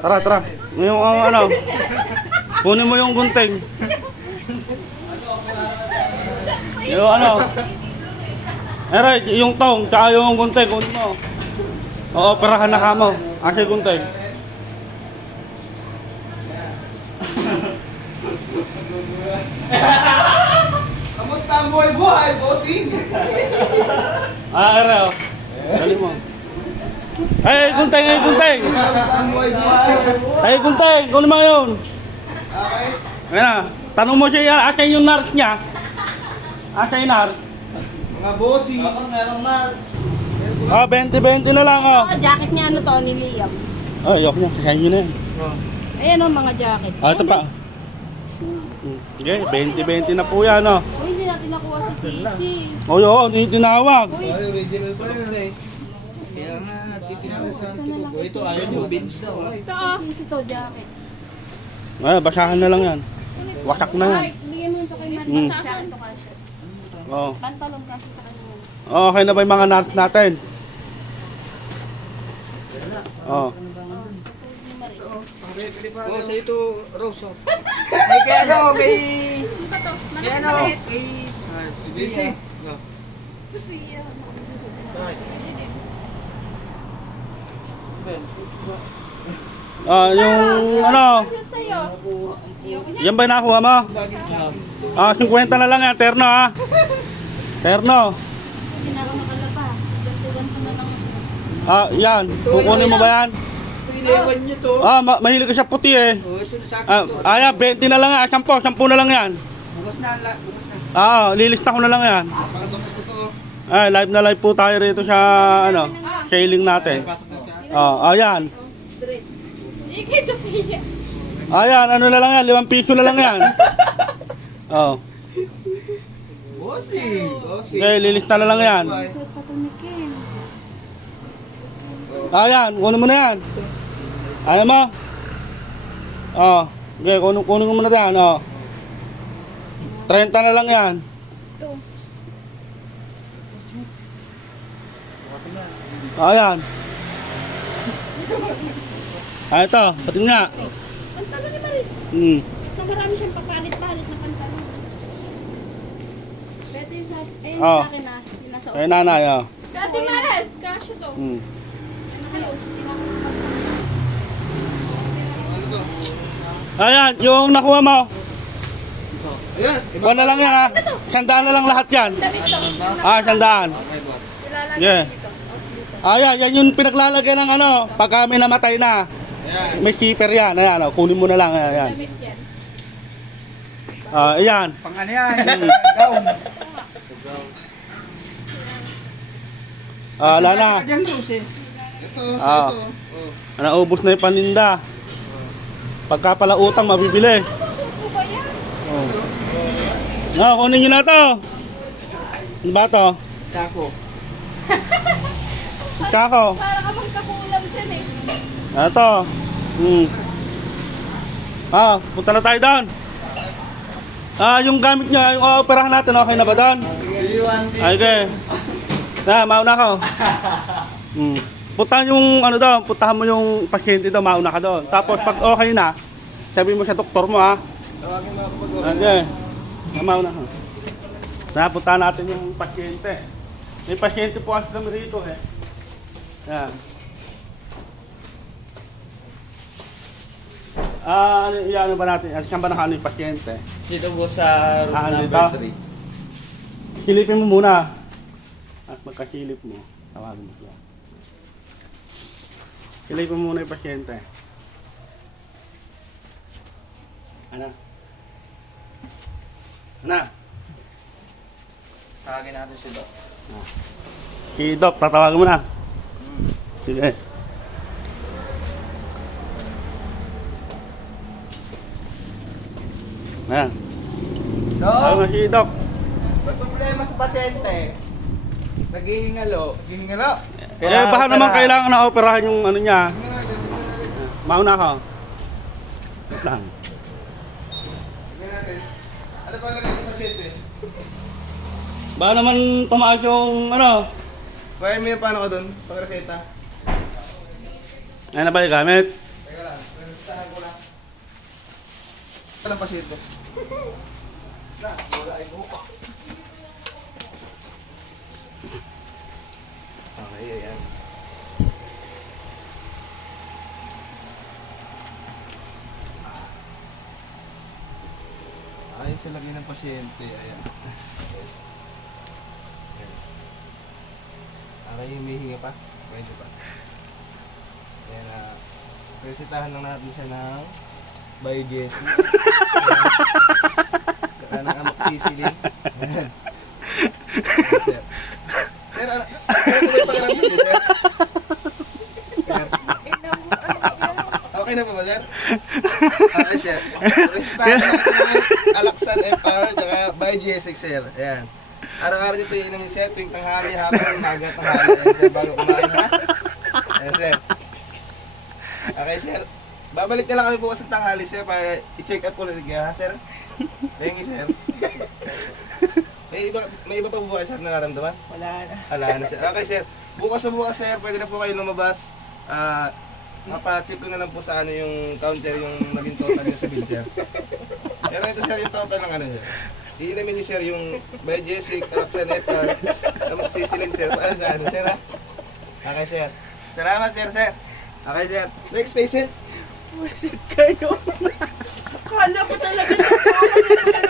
Tara, tara. Yung ano, kunin mo yung gunting. Yung ano. Eray, yung tong, tsaka yung gunting, kunin mo. Oo, operahan na ka mo. Asa yung gunting. Kamusta ang buhay-buhay, bossing? Eray, oh. Dali mo. Ay, gunting, ay, gunting. Kamusta ang buhay-buhay? Ay, gunting, kunin mo yun. Okay. Ayan na. Tanong mo siya, asa yung nurse niya? Asa yung nurse? Mga bossing. Ako merong Mars. Ah, 20-20 na lang, oh. Jacket niya ano to, ni Liam. Ay, ayok niya. Kasayin nyo na yan. Ayan o, mga jacket. Ah, ito pa. Sige, 20-20 na po yan, oh. Uy, hindi natin nakuha si Sisi. O yun, hindi tinawag. Ay, original pa rin eh. Kaya nga, titinawag sa ito ayaw nyo, Vince daw. Ito ah. Sisi to, jacket. Ay, basahan na lang yan. Wasak na yan. Ay, bigyan mo ito kay Matt. Mm. Sa akin to kasi. Oh. Pantalon kasi sa kanya. Okay na ba yung mga nurse natin? Oh. Oh, sa ito, Rose. Ay, kaya ano, kay... Ano ba to? Kaya ano, kay... Vince. Sophia. Ah, yung ano, Ano sa'yo? yan ba yung nakuha mo? Ah, 50 na lang yan, terno ha. Terno. Hindi na ako nakalapa. Ganto na lang. Ah, yan. Kukunin mo ba yan? Ito, inayawan nyo to. Ah, mahilig ka sa puti eh. Oh, ito sa akin to. Ayan, 20 na lang yan. 10 na lang yan. Bukas na, bukas na. Ah, lilista ko na lang yan. Ay, live na live po tayo rito sa ano, sailing natin. Ah, ayan. Dress. Hindi kay Sophia. Ayan, ano na lang yan, 5 piso na lang yan. Oh. Bossing. Bossing. Okay, lilista na lang yan. Suot pa to ni Ken. Ayan, kunin mo na yan. Ayaw mo? Oh, okay, kunin mo na yan, oh. 30 na lang yan. Ito. Ayan. Ah, ito, pating nga. Pantalon ni Maris. Na marami siyang papalit-palit na pantalon. Pwede yung sa... Ayun Oh. sa akin ah. Yung nasa Kaya nanay, oh. Dati Maris, kasyo to. Ayan, yung nakuha mo. Ayan. Kuha na lang yan, ha. 100 na lang lahat yan. Damit to. Ah, 100. Ilalagay Yeah. dito. Ayan, yan yung pinaglalagay ng ano, pagka may namatay na. Ayan. May zipper yan, ayan, oh. Kunin mo na lang, ayan. Damit yan. Ah, ayan. Pang ano yan? Down. Ah, wala na. Diyan, Rose eh. Ito, Ah. Naubos na yung paninda. Pagka pala utang, mabibili. Ano ba yan? Ah, kunin nyo na to. Ano ba to? Sako. Sako. Para ka magkakulang dyan eh. Ano to? Ah, punta na tayo doon. Ah, yung gamit niya, yung operahan natin, okay na ba doon? Ay, okay. Na, mauna ka. Puntahan yung ano doon, puntahan mo yung pasyente doon, mauna ka doon. Tapos pag okay na, sabihin mo sa doktor mo ha. Tawagin mo ako pag Okay. Mauna ka. Na, puntahan natin yung pasyente. May pasyente po kasi kami rito eh. Yan. Ah, ano ba natin? Saan ba nakano yung pasyente? Dito po sa room Ah, number dito? 3. Silipin mo muna. At magkasilip mo, tawagin mo siya. Silipin mo muna yung pasyente. Ano? Ano? Tawagin natin si Doc. Si Doc, tatawagin mo na. Sige. Ayan. Tawag mo si Doc. May problema sa pasyente. Naghihingalo. Hingalo? Eh, baka naman kailangan na operahan yung ano niya. Mauna ka. Wait lang. Ano pa lagay sa pasyente? Baka naman tumaas yung ano. Kaya may paano ka doon? Pag-reseta? Ayan na ba yung gamit? Teka lang. Ano pasyente? Na, wala ay buka. Okay, ayan. Ayun sa lagay ng pasyente, ayan. Okay, humihinga pa? Pwede pa. Ayan na, resitahan lang natin siya ng Biogessi. Saka ng amoxicillin. Ayan. Sir. Sir, ano ba yung pakiramdam niyo, sir? Sir. Okay na po ba, sir? Okay, sir. Resitahan natin ng Alaxan FR saka Biogessi, sir. Ayan. Araw-araw dito inumin sir, tuwing tanghali, hapon, umaga, tanghali. Ayan, sir, bago kumain ha. Ayan, sir. Okay, sir. Babalik na lang kami bukas ng tanghali, sir, para i-check up ulit ha, sir. Thank you, sir. May iba pa bukas, sir, nararamdaman? Wala na. Wala na, sir. Okay, sir. Bukas na bukas, sir, pwede na po kayo lumabas. Mapa-check ko na lang po sa ano yung counter yung naging total nyo sa bill, sir. Pero ito, sir, yung total ng ano, sir. Iinumin niyo, sir, yung Biogessi, Alaxan FR, amoxicillin, sir. Para sa ano, sir, ha? Okay, sir. Salamat, sir, sir. Okay, sir. Next patient. Buwisit kayo. Kala ko talaga na